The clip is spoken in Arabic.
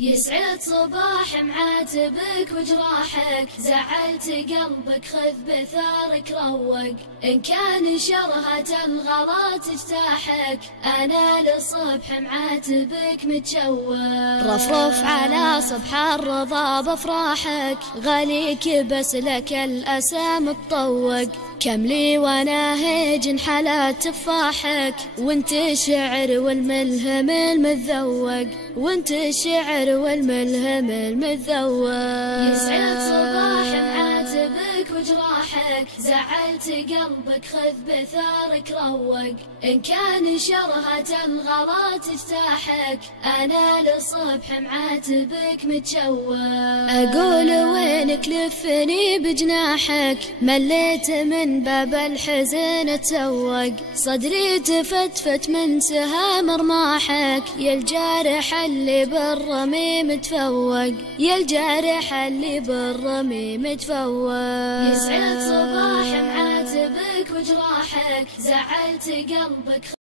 يسعد صباح معاتبك وجراحك، زعلت قلبك خذ بثارك روق، إن كان شرهة الغلا تجتاحك، أنا للصبح معاتبك متشوق. رفرف على صبح الرضا بافراحك، غاليك بس لك الأسى متطوق، كم لي وانا هيج حالات تفاحك، وانت الشعر والملهم المتذوق، وانت الشعر والملهم المتذوق. يسعد صباح معاتبك وجراحك، زعلت قلبك خذ بثارك روق، إن كان شرهة الغلا تجتاحك، أنا للصبح معاتبك متشوق. أقول وينك لفني بجناحك، مليت من باب الحزن تسوق، صدري تفتفت من سهام رماحك، يا الجارح اللي بالرمي متفوق، يا الجارح اللي بالرمي متفوق. يسعد صباح معاتبك وجراحك، زعلت قلبك